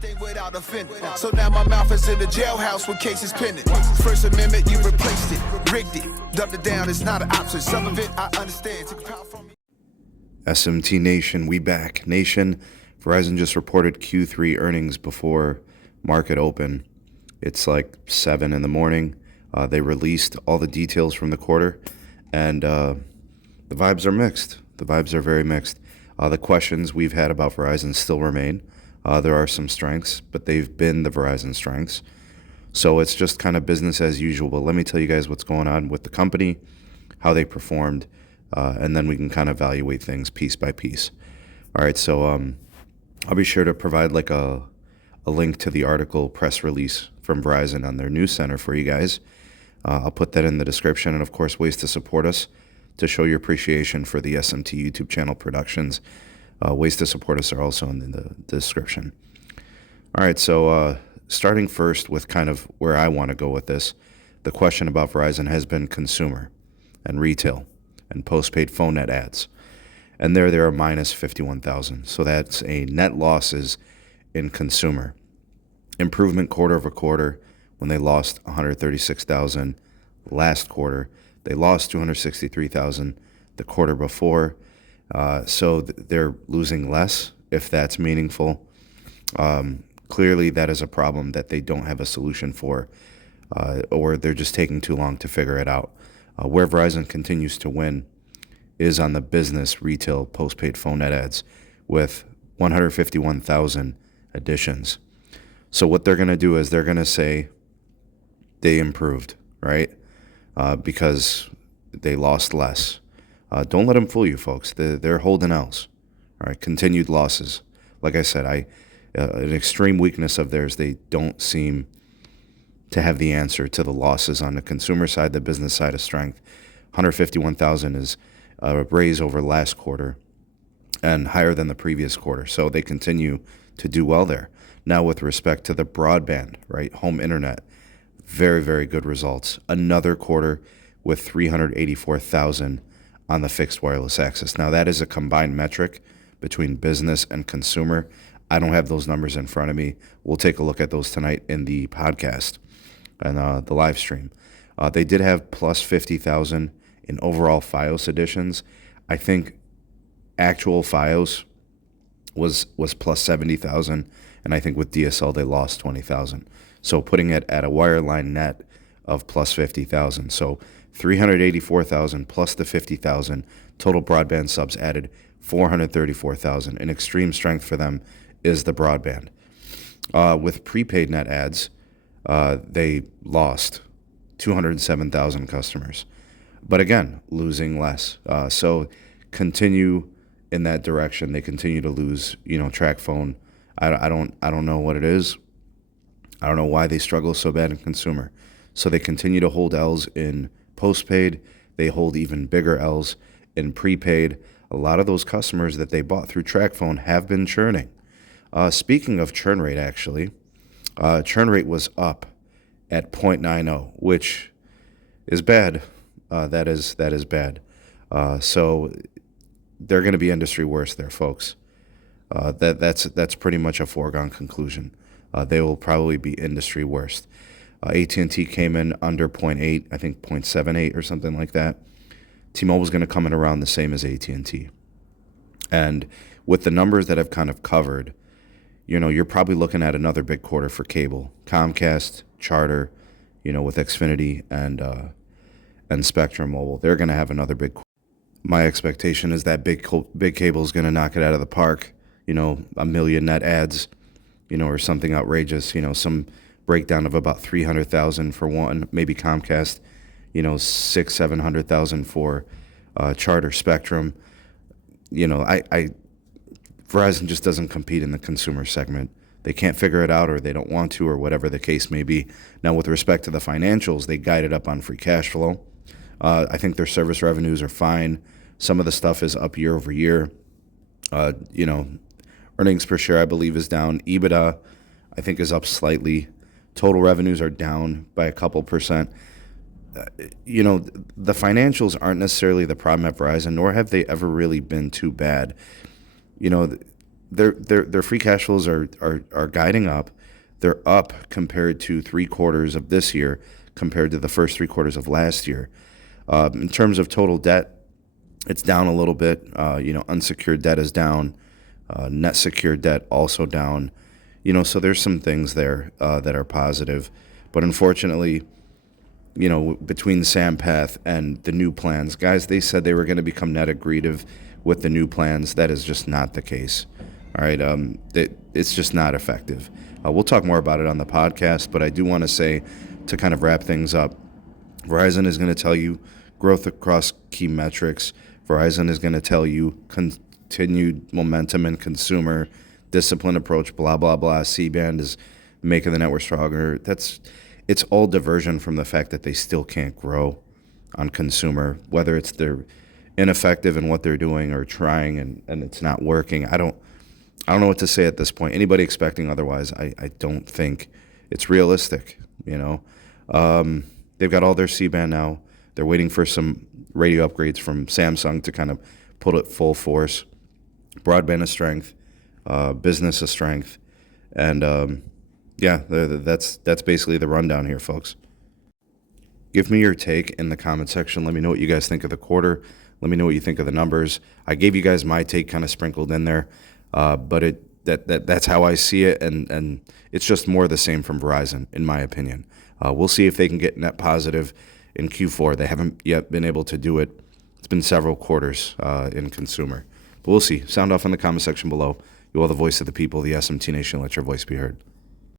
everything without offending. So now my mouth is in the jailhouse with cases pending. First Amendment, you replaced it, rigged it, dumbed it down. It's not an option. Some of it I understand. Took power from me. SMT Nation, we back. Nation, Verizon just reported Q3 earnings before market open. It's like 7 in the morning. They released all the details from the quarter, and the vibes are mixed. The vibes are very mixed. The questions we've had about Verizon still remain. There are some strengths, but they've been the Verizon strengths. So it's just kind of business as usual. But let me tell you guys what's going on with the company, how they performed, and then we can kind of evaluate things piece by piece. All right, so I'll be sure to provide like a link to the article press release from Verizon on their news center for you guys. I'll put that in the description, and of course, ways to support us to show your appreciation for the SMT YouTube channel productions. Ways to support us are also in the description. All right, so starting first with kind of where I want to go with this, the question about Verizon has been consumer and retail and postpaid phone net ads. And there are minus 51,000. So that's a net losses in consumer. Improvement quarter over quarter when they lost 136,000 last quarter. They lost 263,000 the quarter before. So they're losing less, if that's meaningful. Clearly, that is a problem that they don't have a solution for, or they're just taking too long to figure it out. Where Verizon continues to win is on the business retail postpaid phone net ads with 151,000 additions. So what they're going to do is they're going to say they improved, right? Because they lost less. Don't let them fool you, folks. They're holding L's. All right, continued losses. Like I said, an extreme weakness of theirs, they don't seem to have the answer to the losses on the consumer side, the business side of strength. 151,000 is a raise over last quarter and higher than the previous quarter. So they continue to do well there. Now with respect to the broadband, right, home internet, very, very good results. Another quarter with 384,000 on the fixed wireless access. Now that is a combined metric between business and consumer. I don't have those numbers in front of me. We'll take a look at those tonight in the podcast and the live stream. They did have plus 50,000 in overall Fios additions. I think actual Fios was plus 70,000, and I think with DSL they lost 20,000. So putting it at a wireline net of plus 50,000. So 384,000 plus the 50,000, total broadband subs added 434,000. An extreme strength for them is the broadband. With prepaid net adds, they lost 207,000 customers. But again, losing less. So continue in that direction. They continue to lose, track phone. I don't know what it is. I don't know why they struggle so bad in consumer. So they continue to hold L's in postpaid. They hold even bigger L's in prepaid. A lot of those customers that they bought through track phone have been churning. Speaking of churn rate, actually, churn rate was up at 0.90, which is bad. That is bad. So they're going to be industry worst there, folks. That's pretty much a foregone conclusion. They will probably be industry worst. AT&T came in under 0.8, I think 0.78 or something like that. T-Mobile is going to come in around the same as AT&T. And with the numbers that I've kind of covered, you're probably looking at another big quarter for cable. Comcast, Charter, with Xfinity and Spectrum Mobile, they're going to have another big quarter. My expectation is that big cable is going to knock it out of the park. 1 million net adds, or something outrageous. Some breakdown of about 300,000 for one, maybe Comcast, 600,000-700,000 for Charter Spectrum. Verizon just doesn't compete in the consumer segment. They can't figure it out, or they don't want to, or whatever the case may be. Now, with respect to the financials, they guided up on free cash flow. I think their service revenues are fine. Some of the stuff is up year over year. Earnings per share, I believe, is down. EBITDA, I think, is up slightly. Total revenues are down by a couple percent. The financials aren't necessarily the problem at Verizon, nor have they ever really been too bad. their free cash flows are guiding up. They're up compared to 3/4 of this year, compared to the first 3/4 of last year. In terms of total debt, it's down a little bit. Unsecured debt is down. Net secured debt also down. So there's some things there that are positive. But unfortunately, between Sampath and the new plans, guys, they said they were going to become net accretive with the new plans. That is just not the case. All right, it's just not effective. We'll talk more about it on the podcast, but I do want to say, to kind of wrap things up, Verizon is going to tell you growth across key metrics. Verizon is going to tell you continued momentum in consumer, disciplined approach, blah, blah, blah. C-band is making the network stronger. It's all diversion from the fact that they still can't grow on consumer, whether it's they're ineffective in what they're doing or trying and it's not working. I don't know what to say at this point. Anybody expecting otherwise, I don't think it's realistic. They've got all their C-band now. They're waiting for some radio upgrades from Samsung to kind of put it full force. Broadband is strength, business is strength, and that's basically the rundown here, folks. Give me your take in the comment section. Let me know what you guys think of the quarter. Let me know what you think of the numbers. I gave you guys my take kind of sprinkled in there, but that's how I see it, and it's just more the same from Verizon, in my opinion. We'll see if they can get net positive in Q4. They haven't yet been able to do it. It's been several quarters in consumer. But we'll see. Sound off in the comment section below. You are the voice of the people, the SMT Nation. Let your voice be heard.